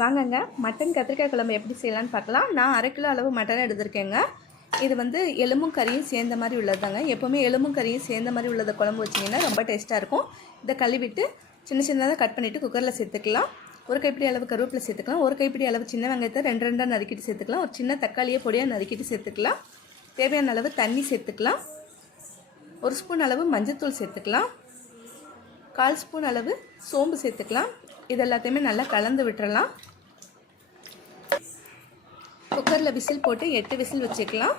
வாங்கங்க mutton கத்திரிக்காய் குழம்பு எப்படி செய்யலான்னு பார்க்கலாம். நான் 1/2 கிலோ அளவு மட்டன் எடுத்திருக்கேங்க. இது வந்து எலும்பும் கறியும் சேர்ந்த மாதிரி உள்ளதாங்க. எப்போவுமே எலும்பும் கறியும் சேர்ந்த மாதிரி உள்ளதை குழம்பு வச்சிங்கன்னா ரொம்ப டேஸ்ட்டாக இருக்கும். இதை கழுவிட்டு சின்ன சின்னதாக கட் பண்ணிவிட்டு குக்கரில் சேர்த்துக்கலாம். ஒரு கைப்பிடி அளவு கருவேப்பிலை சேர்த்துக்கலாம். ஒரு கைப்பிடி அளவு சின்ன வெங்காயத்தை 2 நறுக்கிட்டு சேர்த்துக்கலாம். ஒரு சின்ன தக்காளியை பொடியாக நறுக்கிட்டு சேர்த்துக்கலாம். தேவையான அளவு தண்ணி சேர்த்துக்கலாம். 1 ஸ்பூன் அளவு மஞ்சள்தூள் சேர்த்துக்கலாம். 1/4 ஸ்பூன் அளவு சோம்பு சேர்த்துக்கலாம். இது எல்லாத்தையுமே நல்லா கலந்து விட்டுறலாம். குக்கரில் விசில் போட்டு 8 விசில் வச்சுக்கலாம்.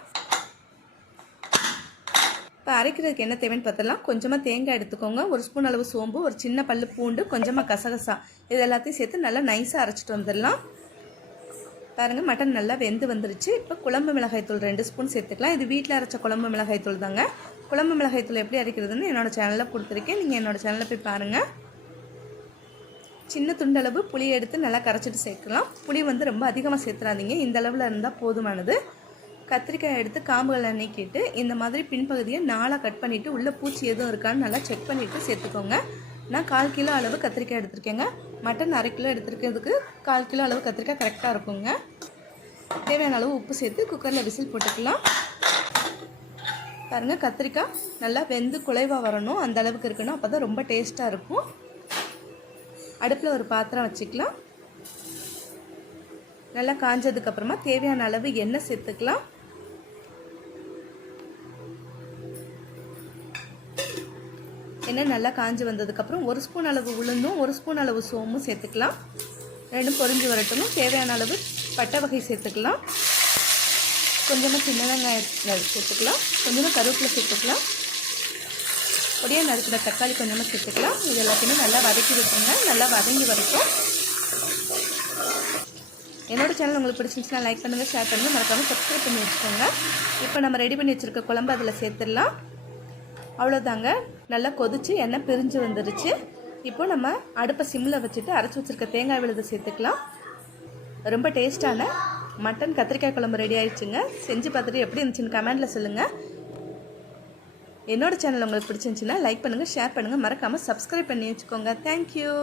இப்போ அரைக்கிறதுக்கு என்ன தேவைன்னு பார்த்தலாம். கொஞ்சமாக தேங்காய் எடுத்துக்கோங்க. 1 ஸ்பூன் அளவு சோம்பு, ஒரு சின்ன பல்லு பூண்டு, கொஞ்சமாக கசகசா, இது எல்லாத்தையும் சேர்த்து நல்லா நைஸாக அரைச்சிட்டு வந்துடலாம். பாருங்கள், மட்டன் நல்லா வெந்து வந்துருச்சு. இப்போ குழம்பு மிளகாய்த்தூள் 2 ஸ்பூன் சேர்த்துக்கலாம். இது வீட்டில் அரைச்ச குழம்பு மிளகாய்த்தூள் தாங்க. குழம்பு மிளகாய்த்தூள் எப்படி அரைக்கிறதுன்னு என்னோடய சேனலில் கொடுத்துருக்கேன். நீங்கள் என்னோடய சேனலில் போய் பாருங்கள். சின்ன துண்டளவு புளி எடுத்து நல்லா கரைச்சிட்டு சேர்க்கலாம். புளி வந்து ரொம்ப அதிகமாக சேர்த்துறாதீங்க, இந்த அளவில் இருந்தால் போதுமானது. கத்திரிக்காய் எடுத்து காம்புகளை நீக்கிட்டு இந்த மாதிரி பின்பகுதியை 4 கட் பண்ணிவிட்டு உள்ளே பூச்சி எதுவும் இருக்கான்னு நல்லா செக் பண்ணிவிட்டு சேர்த்துக்கோங்க. நான் 1/4 கிலோ அளவு கத்திரிக்காய் எடுத்திருக்கேங்க. மட்டன் 1/2 கிலோ எடுத்துருக்கிறதுக்கு 1/4 கிலோ அளவு கத்திரிக்காய் கரெக்டாக இருக்குங்க. தேவையான அளவு உப்பு சேர்த்து குக்கரில் விசில் போட்டுக்கலாம். பாருங்கள், கத்திரிக்காய் நல்லா வெந்து குலைவாக வரணும், அந்த அளவுக்கு இருக்கணும். அப்போ தான் ரொம்ப டேஸ்ட்டாக இருக்கும். அடுப்பில் ஒரு பாத்திரம் வச்சுக்கலாம். நல்லா காஞ்சதுக்கப்புறமா தேவையான அளவு எண்ணெய் சேர்த்துக்கலாம். எண்ணெய் நல்லா காஞ்சி வந்ததுக்கப்புறம் 1 ஸ்பூன் அளவு உளுந்தும் 1 ஸ்பூன் அளவு சோம்பும் சேர்த்துக்கலாம். ரெண்டும் பொரிஞ்சு வரட்டணும். தேவையான அளவு பட்டை வகை சேர்த்துக்கலாம். கொஞ்சமாக சின்ன வெங்காயம் சேர்த்துக்கலாம். கொஞ்சமாக கருவேப்பிலை சேர்த்துக்கலாம். பொடியாக நறுக்கிற தக்காளி கொஞ்சமாக சேர்த்துக்கலாம். இது எல்லாத்தையுமே நல்லா வதக்கி விட்டுருங்க. நல்லா வதங்கி வரைக்கும். என்னோடய சேனல் உங்களுக்கு பிடிச்சிருந்துச்சுன்னா லைக் பண்ணுங்கள், ஷேர் பண்ணுங்கள், மறக்காமல் சப்ஸ்கிரைப் பண்ணி வச்சுக்கோங்க. இப்போ நம்ம ரெடி பண்ணி வச்சுருக்க குழம்பு அதில் சேர்த்துடலாம். அவ்வளோதாங்க, நல்லா கொதித்து எண்ணெய் பிரிஞ்சு வந்துருச்சு. இப்போ நம்ம அடுப்பை சிம்மில் வச்சுட்டு அரைச்சி வச்சுருக்க தேங்காய் விழுதை சேர்த்துக்கலாம். ரொம்ப டேஸ்ட்டான மட்டன் கத்திரிக்காய் குழம்பு ரெடி ஆயிடுச்சுங்க. செஞ்சு பார்த்துட்டு எப்படி இருந்துச்சுன்னு கமெண்டில் சொல்லுங்கள். என்னோடய சேனல் உங்களுக்கு பிடிச்சிருந்துச்சுன்னா லைக் பண்ணுங்கள், ஷேர் பண்ணுங்கள், மறக்காமல் சப்ஸ்கிரைப் பண்ணி வச்சுக்கோங்க. தேங்க்யூ.